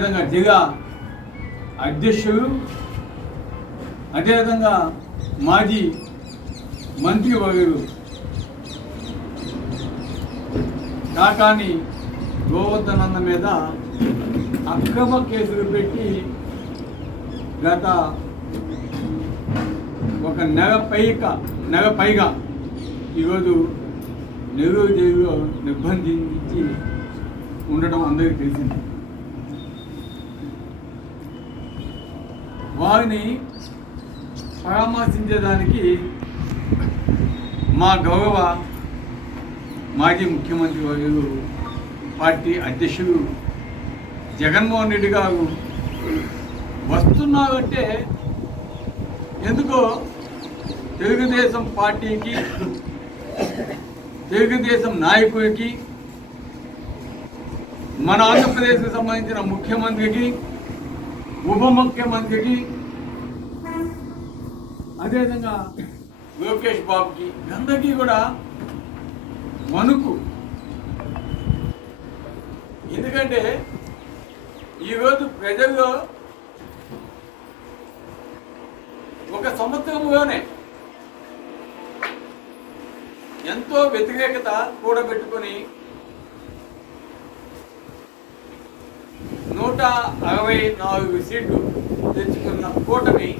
అదేవిధంగా జిల్లా అధ్యక్షుడు అదేవిధంగా మాజీ మంత్రి మంత్రివర్యులు కాకాని గోవర్ధనంద మీద అక్రమ కేసులు పెట్టి గత ఒక నెల పైక నెల పైగా ఈరోజు నెల్లూరు జైలులో నిర్బంధించి ఉండడం అందరికీ తెలిసింది. వారిని పరామర్శించేదానికి మా గౌరవ మాజీ ముఖ్యమంత్రి వర్యులు పార్టీ అధ్యక్షుడు జగన్మోహన్ రెడ్డి గారు వస్తున్నారంటే ఎందుకో తెలుగుదేశం పార్టీకి తెలుగుదేశం నాయకుడికి మన ఆంధ్రప్రదేశ్కి సంబంధించిన ముఖ్యమంత్రికి ఉప ముఖ్యమంత్రికి అదేవిధంగా లోకేష్ బాబుకి అందరికీ కూడా వణుకు ఎందుకంటే ఈరోజు ప్రజల్లో ఒక సంవత్సరంలోనే ఎంతో వ్యతిరేకత కూడబెట్టుకొని నూట అరవై నాలుగు సీట్లు తెచ్చుకున్న కూటమి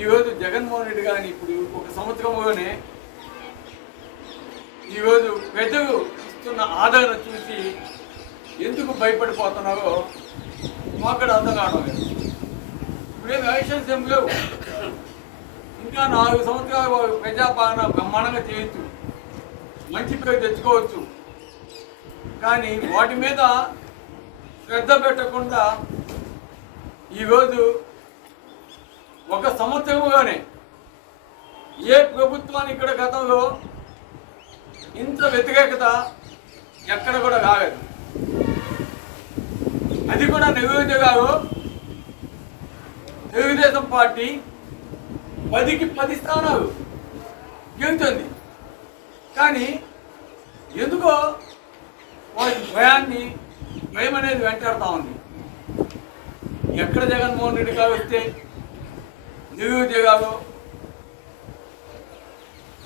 ఈరోజు జగన్మోహన్ రెడ్డి గారిని ఇప్పుడు ఒక సంవత్సరంలోనే ఈరోజు ప్రజలు ఇస్తున్న ఆదరణ చూసి ఎందుకు భయపడిపోతున్నారో మాకు అర్థం కావడం లేదు. ఇప్పుడేం ఎలక్షన్స్ ఏం లేవు. ఇంకా నాలుగు సంవత్సరాలు ప్రజాపాలన బ్రహ్మాండంగా చేయొచ్చు. మంచి పేరు తెచ్చుకోవచ్చు. కానీ వాటి మీద శ్రద్ధ పెట్టకుండా ఈరోజు ఒక సంవత్సరంలోనే ఏ ప్రభుత్వాన్ని ఇక్కడ గతంలో ఇంత వ్యతిరేకత ఎక్కడ కూడా కాలేదు. అది కూడా నిరుద్యోగాలు తెలుగుదేశం పార్టీ పదికి పది స్థానాలు గెలుతుంది. కానీ ఎందుకో వారి భయాన్ని భయం అనేది వెంటాడుతూ ఉంది. ఎక్కడ జగన్మోహన్ రెడ్డి గారు వస్తే నిరుద్యోగాలు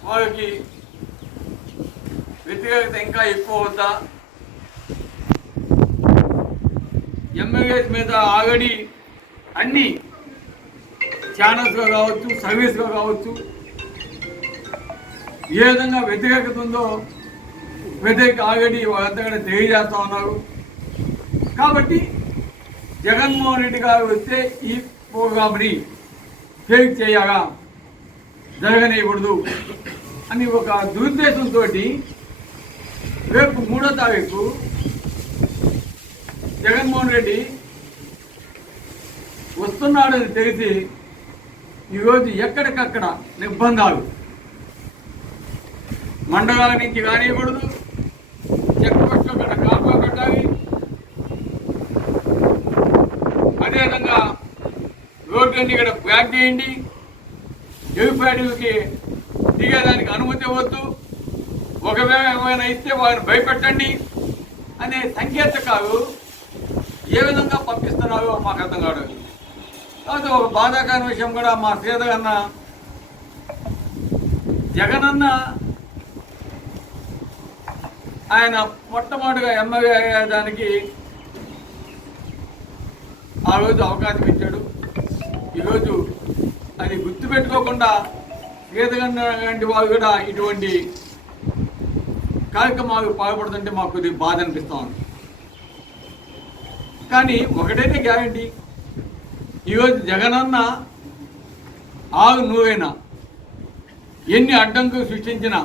వారికి వ్యతిరేకత ఇంకా ఎక్కువ అవుతా ఎమ్మెల్యేస్ మీద ఆల్రెడీ అన్ని ఛానల్స్గా కావచ్చు సర్వీస్గా కావచ్చు ఏ విధంగా వ్యతిరేకత ఉందో వ్యతిరేక ఆల్రెడీ వాళ్ళంతా కూడా తెలియజేస్తూ ఉన్నారు కాబట్టి జగన్మోహన్ రెడ్డి గారు వస్తే ఈ ప్రోగ్రామ్ని ఫేక్ చేయాలా? జరగనేయకూడదు అని ఒక దురుద్దేశంతో రేపు మూడో తారీఖు జగన్మోహన్ రెడ్డి వస్తున్నాడని తెలిసి ఈరోజు ఎక్కడికక్కడ నిర్బంధాలు. మండలాల నుంచి కానివ్వకూడదు చెక్ పోస్టులో కాపాడాలి అదేవిధంగా రోడ్లన్నీ ఇక్కడ బ్లాక్ చేయండి. ఎవిపాడీలకి దిగేదానికి అనుమతి ఇవ్వద్దు. ఒకవేళ ఏమైనా ఇస్తే వారిని భయపెట్టండి అనే సంకేతకాలు ఏ విధంగా పంపిస్తున్నారో మాకు అర్థం కావడం కాబట్టి ఒక బాధాకర విషయం కూడా మా సీతగన్న జగనన్న ఆయన మొట్టమొదటిగా ఎమ్మెల్యే అయ్యేదానికి ఆ రోజు అవకాశం ఇచ్చాడు. ఈరోజు అది గుర్తుపెట్టుకోకుండా గీతగండి వారు కూడా ఇటువంటి కార్యక్రమాలు పాల్పడుతుంటే మాకు కొద్దిగా బాధ అనిపిస్తూ ఉంది. కానీ ఒకటైతే గ్యారంటీ. ఈరోజు జగనన్న ఆగు నువ్వైనా ఎన్ని అడ్డంకులు సృష్టించినా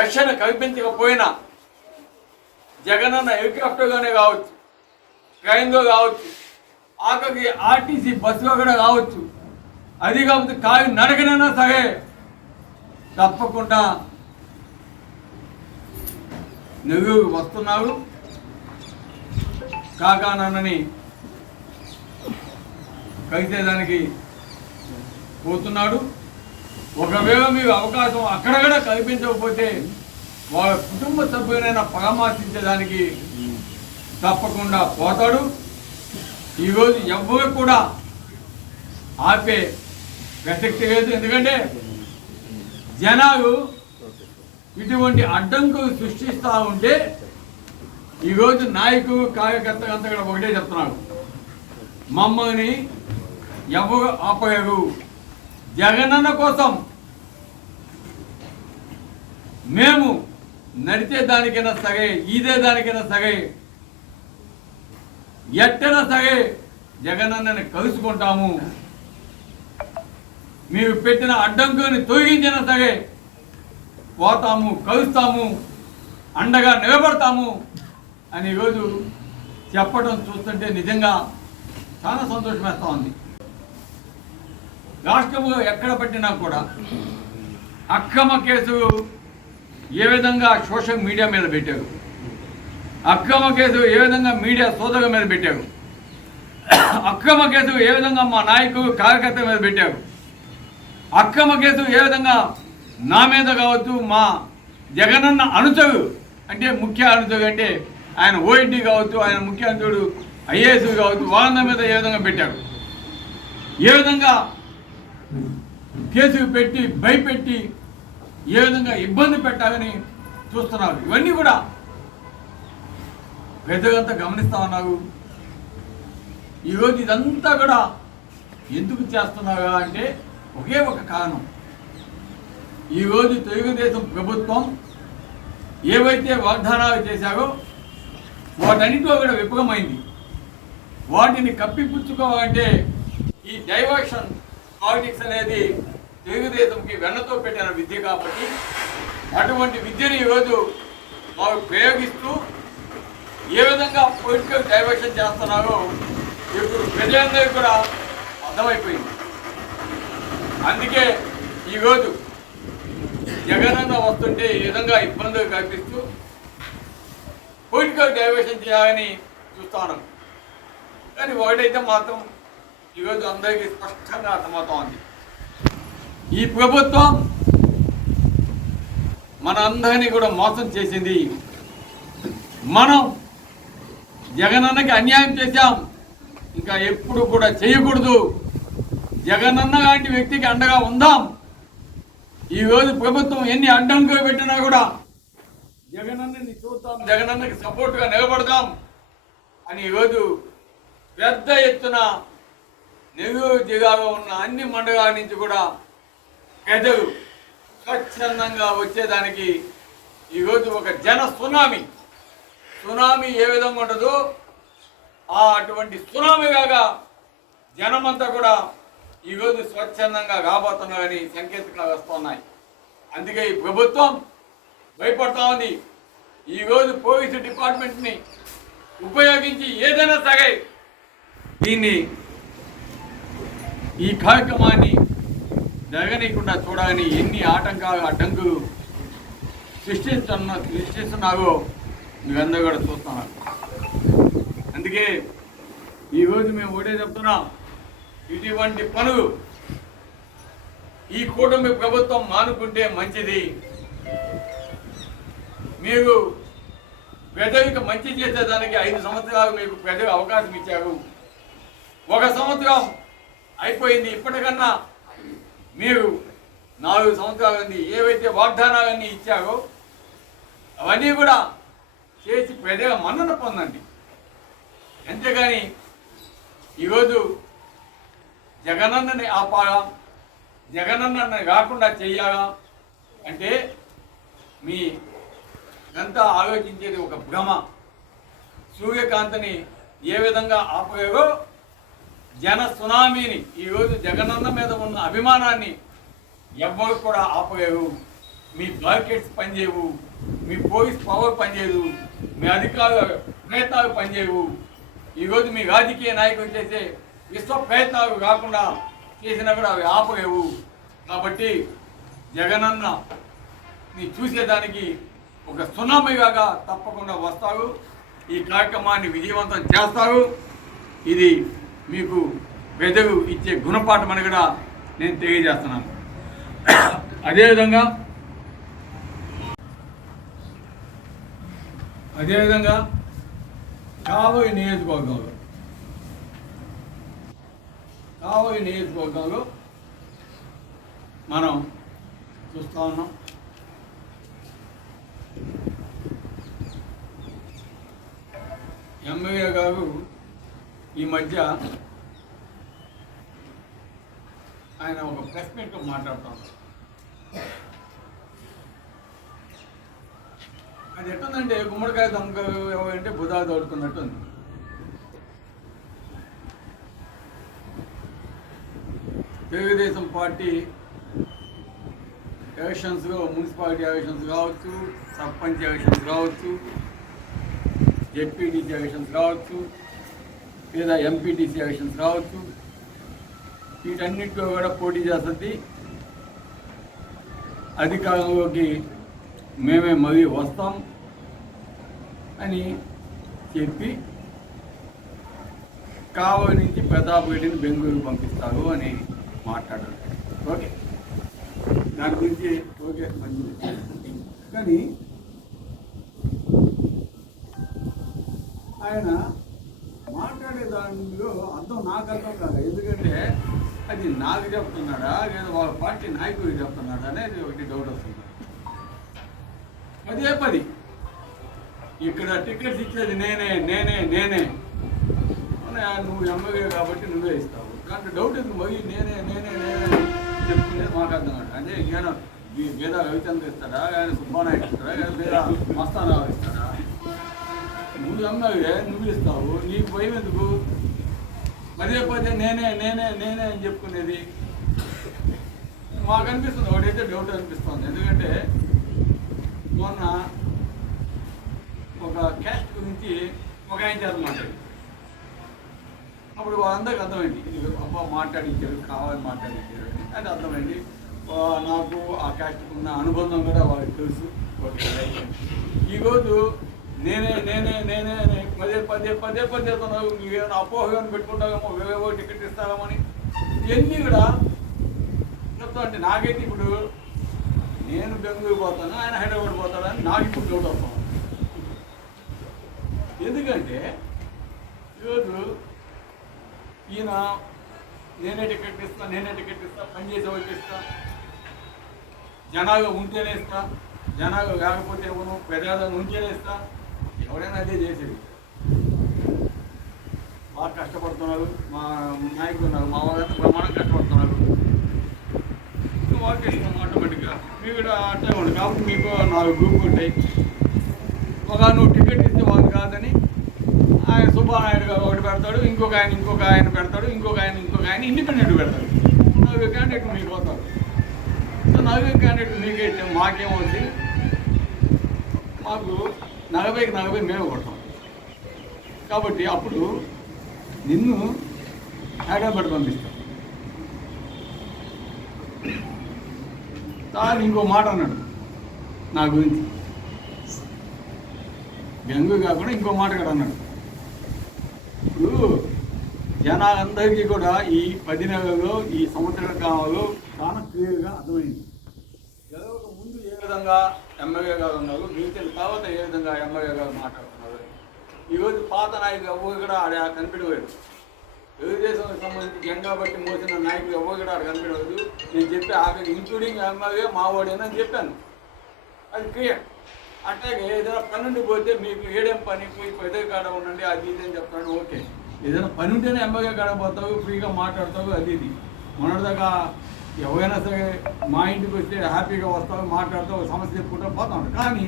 రక్షణ కల్పించకపోయినా జగనన్న హెలికాప్టర్గానే కావచ్చు. ట్రైన్లో కావచ్చు ఆఖరికి ఆర్టీసీ బస్సులో కూడా కావచ్చు అది కాకపోతే కావి నడకనైనా సరే తప్పకుండా నెల్లూరుకు వస్తున్నారు కాకానని కలిసేదానికి పోతున్నాడు. ఒకవేళ మీకు అవకాశం అక్కడక్కడ కల్పించకపోతే వాళ్ళ కుటుంబ సభ్యులైనా పరామర్శించేదానికి తప్పకుండా పోతాడు. ఈరోజు ఎవ్వరు కూడా ఆపే ప్రసక్తి లేదు. ఎందుకంటే జనాలు ఇటువంటి అడ్డంకులు సృష్టిస్తూ ఉంటే ఈరోజు నాయకులు కార్యకర్త అంతా కూడా ఒకటే చెప్తున్నారు. మమ్మల్ని ఎవరు ఆపలేరు జగనన్న కోసం మేము నడిచే దానికైనా సరే ఈదే దానికైనా సరే ఎట్టైనా సరే జగనన్నని కలుసుకుంటాము. మీరు పెట్టిన అడ్డంకుని తొలగించినా సరే పోతాము కలుస్తాము అండగా నిలబడతాము అని ఈరోజు చెప్పడం చూస్తుంటే నిజంగా చాలా సంతోషం వేస్తూ ఉంది. రాష్ట్రము ఎక్కడ పట్టినా కూడా అక్రమ కేసులు ఏ విధంగా సోషల్ మీడియా మీద పెట్టారు? అక్రమ కేసు ఏ విధంగా మీడియా సోదరుల మీద పెట్టారు అక్రమ కేసు ఏ విధంగా మా నాయకులు కార్యకర్తల మీద పెట్టారు అక్రమ కేసు ఏ విధంగా నా మీద కావచ్చు మా జగనన్న అనుచరు అంటే ముఖ్య అనుచరు అంటే ఆయన ఓఎన్టీ కావచ్చు ఆయన ముఖ్య అనుచరుడు ఐఏఎస్ కావచ్చు వాళ్ళ మీద ఏ విధంగా పెట్టారు ఏ విధంగా కేసు పెట్టి భయపెట్టి ఏ విధంగా ఇబ్బంది పెట్టాలని చూస్తున్నారు? ఇవన్నీ కూడా ప్రజలంతా గమనిస్తా ఉన్నారు ఈరోజు ఇదంతా కూడా ఎందుకు చేస్తున్నారా అంటే ఒకే ఒక కారణం. ఈరోజు తెలుగుదేశం ప్రభుత్వం ఏవైతే వాగ్దానాలు చేశారో వాటన్నిటిలో కూడా విఫలమైంది. వాటిని కప్పిపుచ్చుకోవాలంటే ఈ డైవర్షన్ పాలిటిక్స్ అనేది తెలుగుదేశంకి వెన్నతో పెట్టిన విద్య కాబట్టి అటువంటి విద్యను ఈరోజు వారు ప్రయోగిస్తూ ఏ విధంగా పొలిటికల్ డైవర్షన్ చేస్తున్నారో ఇప్పుడు ప్రజలందరికీ కూడా అర్థమైపోయింది. అందుకే ఈరోజు జగనన్న వస్తుంటే ఈ విధంగా ఇబ్బందులు కల్పిస్తూ పొలిటికల్ డైవర్షన్ చేయాలని చూస్తాను కానీ ఒకటైతే మాత్రం ఈరోజు అందరికీ స్పష్టంగా అర్థమవుతోంది. ఈ ప్రభుత్వం మన అందరినీ కూడా మోసం చేసింది. మనం జగనన్నకి అన్యాయం చేశాం. ఇంకా ఎప్పుడు కూడా చేయకూడదు. జగనన్న లాంటి వ్యక్తికి అండగా ఉందాం. ఈ రోజు ప్రభుత్వం ఎన్ని అడ్డంకులు పెట్టినా కూడా జగనన్నని చూద్దాం జగనన్నకి సపోర్ట్గా నిలబడదాం అని ఈరోజు పెద్ద ఎత్తున నెల్లూరు జిల్లాలో ఉన్న అన్ని మండలాల నుంచి కూడా ప్రజలు స్వచ్ఛందంగా వచ్చేదానికి ఈరోజు ఒక జన సునామీ. సునామీ ఏ విధంగా ఉండదు ఆ అటువంటి సునామీగా జనమంతా కూడా ఈరోజు స్వచ్ఛందంగా కాబోతున్నారని సంకేతాలు వస్తున్నాయి అందుకే ఈ ప్రభుత్వం భయపడతా ఉంది. ఈరోజు పోలీసు డిపార్ట్మెంట్ని ఉపయోగించి ఏదైనా సరే దీన్ని ఈ కార్యక్రమాన్ని జరగనీయకుండా చూడాలని ఎన్ని ఆటంకాలు అడ్డంకులు సృష్టిస్తున్న సృష్టిస్తున్నారో మీరందరూ కూడా చూస్తున్నారు అందుకే ఈరోజు మేము ఒకటే చెప్తున్నాం. ఇటువంటి పనులు ఈ కూటమి ప్రభుత్వం మానుకుంటే మంచిది. మీరు ప్రజలకు మంచి చేసేదానికి ఐదు సంవత్సరాలు మీకు ప్రజలు అవకాశం ఇచ్చారు. ఒక సంవత్సరం అయిపోయింది ఇప్పటికన్నా మీరు నాలుగు సంవత్సరాలు ఏవైతే వాగ్దానాలన్నీ ఇచ్చారో అవన్నీ కూడా చేసి ప్రజల మన్నన పొందండి. అంతేగాని ఈరోజు జగనన్నని ఆపాలా? జగనన్నని కాకుండా చెయ్యాలా అంటే మీ ఇదంతా ఆలోచించేది ఒక భ్రమ. సూర్యకాంతిని ఏ విధంగా ఆపలేదో జన సునామీని ఈరోజు జగనన్న మీద ఉన్న అభిమానాన్ని ఎవ్వరు కూడా ఆపలేవు మీ బ్లాకెట్స్ పనిచేయవు. మీ పోలీస్ పవర్ పనిచేయదు మీ అధికారుల ప్రయత్నాలు పనిచేయవు. ఈరోజు మీ రాజకీయ నాయకులు చేసే విశ్వ ప్రయత్నాలు కాకుండా చేసినా కూడా అవి ఆపలేవు. కాబట్టి జగనన్న నీ చూసేదానికి ఒక సునామీగా తప్పకుండా వస్తారు ఈ కార్యక్రమాన్ని విజయవంతం చేస్తారు ఇది మీకు వెదగు ఇచ్చే గుణపాఠం అని కూడా నేను తెలియజేస్తున్నాను. అదేవిధంగా అదేవిధంగా కాబోయే నియోజకవర్గంలో కాబోయే నియోజకవర్గంలో మనం చూస్తూ ఉన్నాం. ఎమ్మెల్యే గారు ఈ మధ్య ఆయన ఒక ప్రెస్ మీట్లో మాట్లాడుతున్నారు అది ఎట్టుందంటే గుమ్మడికాయ దొంగ అంటే బుధా దొడుకున్నట్టు ఉంది తెలుగుదేశం పార్టీ ఎలక్షన్స్లో మున్సిపాలిటీ ఎలక్షన్స్ కావచ్చు సర్పంచ్ ఎలక్షన్స్ కావచ్చు జెడ్పీటీసీ ఎలక్షన్స్ కావచ్చు లేదా ఎంపీటీసీ ఎలక్షన్స్ కావచ్చు వీటన్నిటిలో కూడా పోటీ చేస్తుంది. అధికారంలోకి మేమే మళ్ళీ వస్తాం అని చెప్పి కావలి నుంచి ప్రతాపరెడ్డిని బెంగళూరు పంపిస్తారు అని మాట్లాడారు. ఓకే. దాని గురించి ఓకే మంచిది. కానీ ఆయన మాట్లాడే దానిలో అర్థం నాకు అర్థం కాదు. ఎందుకంటే అది నాకు చెప్తున్నాడా లేదా వాళ్ళ పార్టీ నాయకుడికి చెప్తున్నాడా అనేది ఒకటి డౌట్ వస్తుంది. పదే పది? ఇక్కడ టికెట్స్ ఇచ్చేది నేనే నేనే నేనే. నువ్వు ఎమ్మెల్యే కాబట్టి నువ్వే ఇస్తావు. దాంట్లో డౌట్ ఎందుకు? మరి నేనే నేనే నేనే చెప్పుకునేది మాకు అర్థం కాదు అంటే ఈయన ఈ వేద రవిచంద్ర ఇస్తాడా? ఆయన సుబ్బానాయుడు ఇస్తాడా? లేదా వేద మస్తారావు ఇస్తాడా? నువ్వు ఎమ్మెల్యే నువ్వు ఇస్తావు. నీకు భయం ఎందుకు? పదే పదే నేనే నేనే నేనే అని చెప్పుకునేది? మాకు అనిపిస్తుంది. ఒకటైతే డౌట్ అనిపిస్తుంది. ఎందుకంటే మొన్న ఒక క్యాస్ట్ గురించి ఒక ఆయన చేత మాట్లాడి అప్పుడు వాళ్ళందరికీ అర్థమైంది ఇది అబ్బా మాట్లాడించారు కావాలని మాట్లాడించారు అని. అది అర్థమైంది నాకు ఆ క్యాస్ట్కి ఉన్న అనుబంధం కూడా వాళ్ళకి తెలుసు. ఓకే ఈరోజు నేనే నేనే నేనే అని పదే పదే పదే పదే చెప్తున్నావు నీవేమైనా అపోహలను పెట్టుకుంటావేమో వేవేవో టికెట్ ఇస్తావేమో అని. ఇవన్నీ కూడా చెప్తా అంటే నాకైతే ఇప్పుడు నేను బెంగళూరు పోతాను ఆయన హైదరాబాద్ పోతాడని నాకు ఇప్పుడు డౌట్ వస్తాను ఎందుకంటే ఈరోజు ఈయన నేనే టికెట్ ఇస్తా నేనే టికెట్ ఇస్తా పని చేసే వాళ్ళకి ఇస్తా జనాలు ఉంటేనే ఇస్తా జనాలు లేకపోతే ఇవ్వను పెద్దగా ఉంటేనే ఇస్తా ఎవరైనా అదే చేసేది. బాగా కష్టపడుతున్నారు మా నాయకులు ఉన్నారు మా వాళ్ళంతా ప్రమాణం కష్టపడుతున్నారు. వాళ్ళకి ఇస్తాం ఆటోమేటిక్గా మీకు కూడా అట్లే ఉంది కాబట్టి మీకు నాలుగు గ్రూప్ ఉంటాయి. ఒక నువ్వు టికెట్ ఇస్తే వాళ్ళు కాదని ఆయన సుబ్బానాయుడు గారు ఒకటి పెడతాడు ఇంకొక ఆయన ఇంకొక ఆయన పెడతాడు ఇంకొక ఆయన ఇంకొక ఆయన ఇండిపెండెంట్ పెడతాడు. నాలుగు క్యాండిడేట్ మీకు వస్తారు సో నలుగురు క్యాండిడేట్ మీకైతే మాకేమవుతుంది మాకు నలభైకి నలభై మేము కొడతాం. కాబట్టి అప్పుడు నిన్ను హైదరాబాద్ పంపిస్తాం. తాను ఇంకో మాట అన్నాడు నా గురించి. గంగు కాకుండా ఇంకో మాట కూడా అన్నాడు. ఇప్పుడు జనాలందరికీ కూడా ఈ పది నెలల్లో ఈ సంవత్సర కాలంలో చాలా క్లియర్గా అర్థమైంది. గెలవక ముందు ఏ విధంగా ఎమ్మెల్యే గారు ఉన్నారు గెలిచిన తర్వాత ఏ విధంగా ఎమ్మెల్యే గారు మాట్లాడుతున్నారు. ఈరోజు పాత నాయకులు ఎవరు కూడా ఆడ కనిపెట్టుకోలేదు తెలుగుదేశం సంబంధించి జెండా బట్టి మోసిన నాయకులు ఎవరు కూడా కనిపించలేదు నేను చెప్పి ఆఖరి ఇంక్లూడింగ్ ఎమ్మెల్యే మావాడేనని చెప్పాను? అది క్లియర్ అట్లాగే ఏదైనా పని ఉండి పోతే మీకు ఏడేం పని పోయి పెద్ద కాడ ఉండండి అది ఇది అని చెప్తాడు ఓకే. ఏదైనా పని ఉంటేనే ఎమ్మెల్యే కాడ పోతావు ఫ్రీగా మాట్లాడతావు అది ఇది. మొన్నటిదాకా ఎవరైనా సరే మా ఇంటికి వస్తే హ్యాపీగా వస్తావు మాట్లాడతావు సమస్య చెప్పుకుంటూ పోతాం కానీ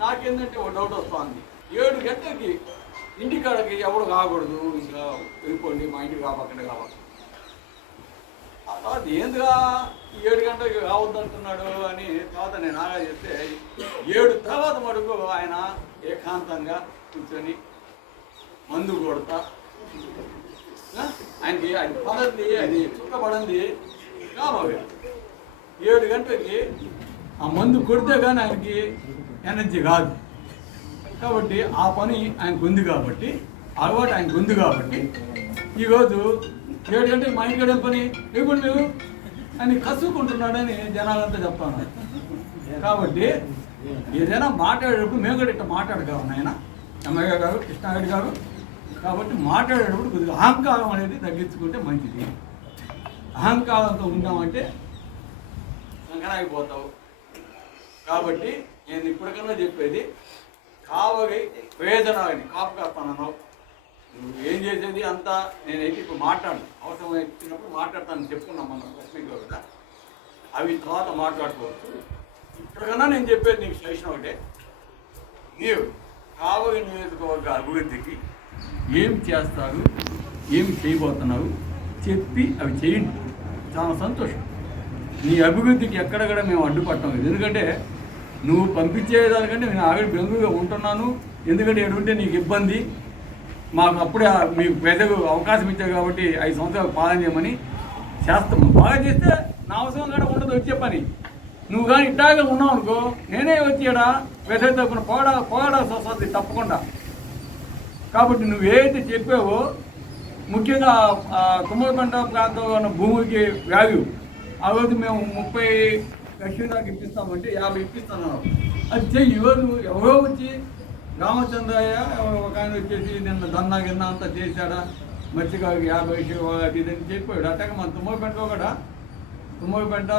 నాకేంటంటే ఒక డౌట్ వస్తుంది. ఏడు గంటలకి ఇంటికాడకి ఎవడు కాకూడదు ఇంకా వెళ్ళిపోండి మా ఇంటికి కాపకండి కావాలి తర్వాత ఏందిగా ఏడు గంటలకి కావద్దు అంటున్నాడు అని తర్వాత నేను ఆగా చెప్తే ఏడు తర్వాత మటుకు ఆయన ఏకాంతంగా కూర్చొని మందు కొడతా. ఆయనకి అది పడంది అది చుట్టపడంది కావాలి ఏడు గంటలకి ఆ మందు కొడితే కానీ ఆయనకి ఎనర్జీ కాదు కాబట్టి ఆ పని ఆయనకు ఉంది కాబట్టి అలవాటు ఆయనకు ఉంది కాబట్టి ఈరోజు ఏడు గంటలకు మా ఇంటికి పని ఇవ్వండి లేవు అని కసుకుంటున్నాడని జనాలంతా చెప్తాను కాబట్టి ఏదైనా మాట్లాడేటప్పుడు మేము కూడా ఇట్లా మాట్లాడగలం ఆయన ఎమ్మెల్యే గారు కృష్ణారెడ్డి గారు. కాబట్టి మాట్లాడేటప్పుడు కొద్దిగా అహంకారం అనేది తగ్గించుకుంటే మంచిది. అహంకారంతో ఉన్నామంటే సంకరాగిపోతావు కాబట్టి నేను ఇప్పటికన్నా చెప్పేది కావలి వేదనని కాపు కాస్తానన్నావు నువ్వు ఏం చేసేది అంతా నేనైతే ఇప్పుడు మాట్లాడు అవసరం వచ్చినప్పుడు మాట్లాడతాను చెప్పుకున్నాం మనం లక్ష్మీలో కదా అవి తర్వాత మాట్లాడుకోవచ్చు. ఇప్పటికన్నా నేను చెప్పేది నీకు సజెషన్ ఒకటే నీవు కావలి నియోజకవర్గ అభివృద్ధికి ఏం చేస్తారు ఏం చేయబోతున్నావు చెప్పి అవి చేయండి. చాలా సంతోషం. నీ అభివృద్ధికి ఎక్కడ కూడా మేము అడ్డుపడటం లేదు ఎందుకంటే నువ్వు పంపించేదానికంటే నేను ఆవిడ బెంగుగా ఉంటున్నాను. ఎందుకంటే ఎటువంటి నీకు ఇబ్బంది. మాకు అప్పుడే మీ మీకు అవకాశం ఇచ్చారు కాబట్టి ఐదు సంవత్సరాలు పాలన చేయమని చేస్తాము బాగా చేస్తే నా అవసరం కూడా ఉండదు వచ్చే పని. నువ్వు కానీ ఇట్టాగా ఉన్నావు అనుకో నేనే వచ్చి పెద్ద ప్రజల పోడా పోడాల్సి వస్తుంది తప్పకుండా. కాబట్టి నువ్వు ఏదైతే చెప్పావో ముఖ్యంగా తుమ్మలపంట ప్రాంతంలో ఉన్న భూమికి వాల్యూ ఆ రోజు మేము ముప్పై లక్షల దాకా ఇప్పిస్తామంటే యాభై ఇప్పిస్తాను అది ఎవరు ఎవరో వచ్చి రామచంద్రయ్య ఎవరో ఒక ఆయన వచ్చేసి నిన్న దన్నా గిన్న అంతా చేశాడా? మత్స్యకారుకి యాభై లక్షలు అది చెప్పాడు. అట్టగా మన తుమ్మలపేటలో కూడా తుమ్మలపేట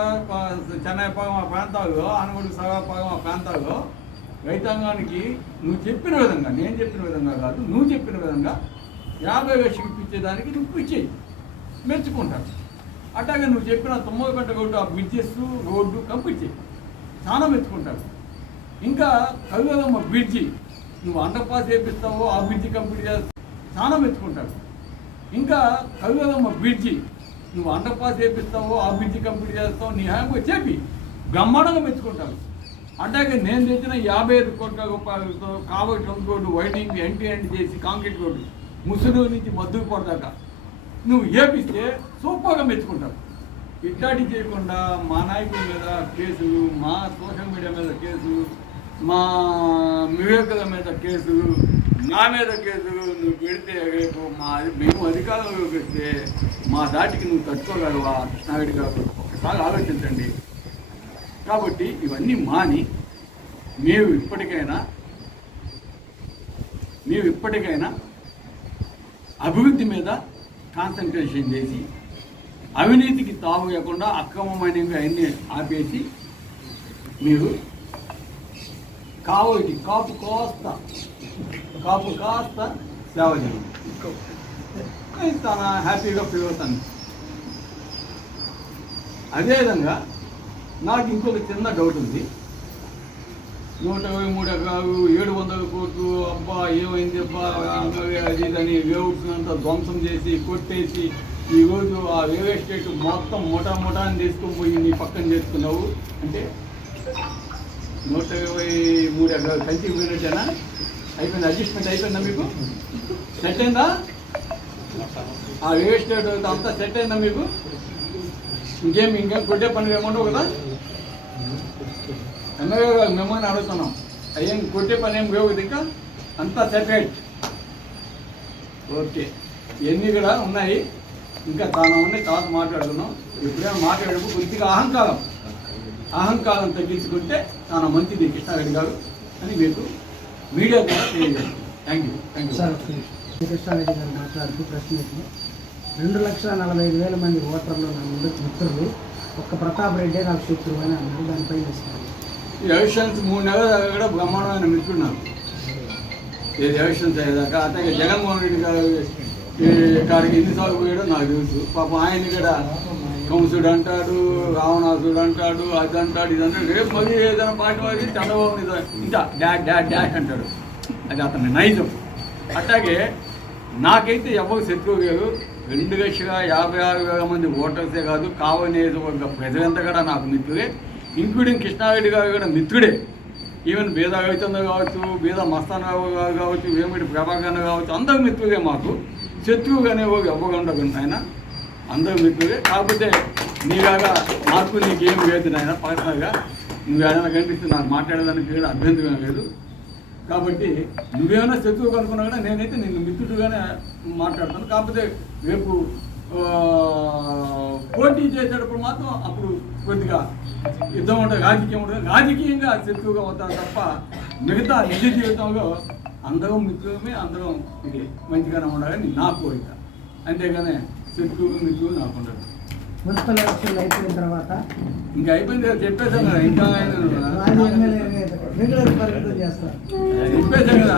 చెన్నై పాగం ఆ ప్రాంతాల్లో ఆనగోడు సగాపాగం ఆ ప్రాంతాల్లో రైతాంగానికి నువ్వు చెప్పిన విధంగా నేను చెప్పిన విధంగా కాదు నువ్వు చెప్పిన విధంగా యాభై వేషకి ఇప్పించేదానికి నువ్వు ఇచ్చేయి. మెచ్చుకుంటాను అట్లాగే నువ్వు చెప్పిన తొమ్మిది గంట కొట్టు ఆ బ్రిడ్జెస్ రోడ్డు కంప్లీట్ చేయి. చాలా మెచ్చుకుంటాడు ఇంకా కవిగలమ్మ బ్రిడ్జి నువ్వు అండర్ పాస్ చేపిస్తావో ఆ బ్రిడ్జి కంప్లీట్ చేస్తావు చాలా మెచ్చుకుంటాడు ఇంకా కవిగలమ్మ బ్రిడ్జి నువ్వు అండర్ పాస్ చేపిస్తావో ఆ బ్రిడ్జి కంప్లీట్ చేస్తావు నీ హ్యాంగ్ చెప్పి బ్రహ్మాండంగా మెచ్చుకుంటాడు. అట్లాగే నేను తెచ్చిన యాభై ఐదు కోట్ల రూపాయలతో కాబట్టి రోడ్డు వైడింగ్ ఎంటీ ఎండ్ చేసి కాంక్రీట్ రోడ్డు ముసురు నుంచి మద్దుకు పడదాకా. నువ్వు ఏపిస్తే సూపర్గా మెచ్చుకుంటావు ఇట్లాంటి చేయకుండా మా నాయకుల మీద కేసులు మా సోషల్ మీడియా మీద కేసులు మా వివేకుల మీద కేసులు నా మీద కేసులు నువ్వు పెడితే రేపు మా మేము అధికారంలోకి వస్తే మా దాటికి నువ్వు తట్టుకోగలవా? కృష్ణారెడ్డి గారు ఒకసారి ఆలోచించండి. కాబట్టి ఇవన్నీ మాని మేము ఇప్పటికైనా మేము ఇప్పటికైనా అభివృద్ధి మీద కాన్సన్ట్రేషన్ చేసి అవినీతికి తావు లేకుండా అక్రమమైనవి అన్నీ ఆపేసి మీరు కావటి కాపు కోస్త కాపు కాస్త సేవ చేయండి. తన హ్యాపీగా ఫీల్ అవుతాను. అదేవిధంగా నాకు ఇంకొక చిన్న డౌట్ ఉంది. నూట ఇరవై మూడు ఎకరాలు ఏడు వందల కోట్లు. అబ్బా ఏమైంది అబ్బా? అది ఇదని వేవుడ్స్ ధ్వంసం చేసి కొట్టేసి ఈరోజు ఆ రియల్ ఎస్టేట్ మొత్తం ముఠా ముఠా అని తీసుకుపోయి పోయి నీ పక్కన చేసుకున్నావు అంటే నూట ఇరవై మూడు ఎకరాలు కంచి పోయినట్టేనా అయిపోయింది అడ్జస్ట్మెంట్ అయిపోయిందా మీకు? సెట్ అయిందా? ఆ రియల్ ఎస్టేట్ అంతా సెట్ అయిందా మీకు? ఇంకేం ఇంకేం కొట్టే పని ఏమంటావు కదా? ఎమ్మెల్యే గారు మిమ్మల్ని అడుగుతున్నాం. అయ్యేం కొట్టే పని ఏం లేవు ఇంకా అంతా సెపరేట్ ఓకే. ఇవన్నీ కూడా ఉన్నాయి. ఇంకా తాను ఉన్నాయి తర్వాత మాట్లాడుతున్నాం ఎప్పుడైనా మాట్లాడేటప్పుడు కొద్దిగా అహంకారం. అహంకారం తగ్గించుకుంటే తాను మంచిది కృష్ణారెడ్డి గారు అని మీకు మీడియా ద్వారా తెలియజేస్తాను thank you thank you sir Krishna Reddy గారు మాట్లాడుతూ ప్రశ్న రెండు లక్షల నలభై ఐదు వేల మంది ఓటర్లు నా ముందు మిత్రులు ఒక్క ప్రతాప్ రెడ్డి నాకు శత్రువు అని అన్నారు. దానిపై ఇస్తారు ఎలక్షన్స్ మూడు నెలల దాకా కూడా బ్రహ్మాండమైన మిత్రుడు ఏది ఇది ఎలక్షన్స్ అయ్యేదాకా అట్లాగే జగన్మోహన్ రెడ్డి గారు కాడికి ఎన్నిసార్లు పోయాడో నాకు తెలుసు. పాపం ఆయన కూడా కంసుడు అంటాడు రావణాసుడు అంటాడు అది అంటాడు ఇది అంటాడు. రేపు మళ్ళీ ఏదైనా పార్టీ వారికి చంద్రబాబు ఇంత ఇంకా డాడ్ డాడ్ అంటాడు. అది అతని నైజం. అట్లాగే నాకైతే ఎవరు శత్రువు లేరు రెండు లక్షల యాభై ఆరు వేల మంది ఓటర్సే కాదు. కావని ఒక ప్రజలంతా కూడా నాకు మిత్రులే. ఇంక్లూడింగ్ కృష్ణారెడ్డి గారు కూడా మిత్రుడే. ఈవెన్ బీద రవిచంద్ర కావచ్చు బీద మస్తానరావు గారు కావచ్చు వేమిటి ప్రభాకర్ కావచ్చు అందరు మిత్రుడే మాకు. శత్రువుగానే ఒక ఇవ్వకుండా ఆయన అందరు మిత్రుడే కాకపోతే నీలాగా మార్పు నీకేం లేదు నాయన పర్సనల్గా. నువ్వు ఏదైనా కనిపిస్తే నాకు మాట్లాడేదానికి కూడా అభ్యంతరం లేదు. కాబట్టి నువ్వేమైనా శత్రువు కనుక్కున్నా కూడా నేనైతే నిన్ను మిత్రుడుగానే మాట్లాడతాను. కాకపోతే రేపు పోటీ చేసేటప్పుడు మాత్రం అప్పుడు కొద్దిగా యుద్ధం ఉంటుంది రాజకీయం ఉంటుంది రాజకీయంగా శత్రువుగా అవుతాను తప్ప మిగతా నిజ జీవితంలో అందరం మిత్రులమే అందరం ఇది మంచిగానే ఉండాలని నా కోరిక. అంతేగాని శత్రువులు మిత్రులు నాకు ఉండదు మున్సిపల్ ఎలక్షన్లు అయిపోయిన తర్వాత ఇంకా అయిపోయింది కదా, చెప్పేసాను ఇంకా ఆయన- చెప్పేసాను కదా.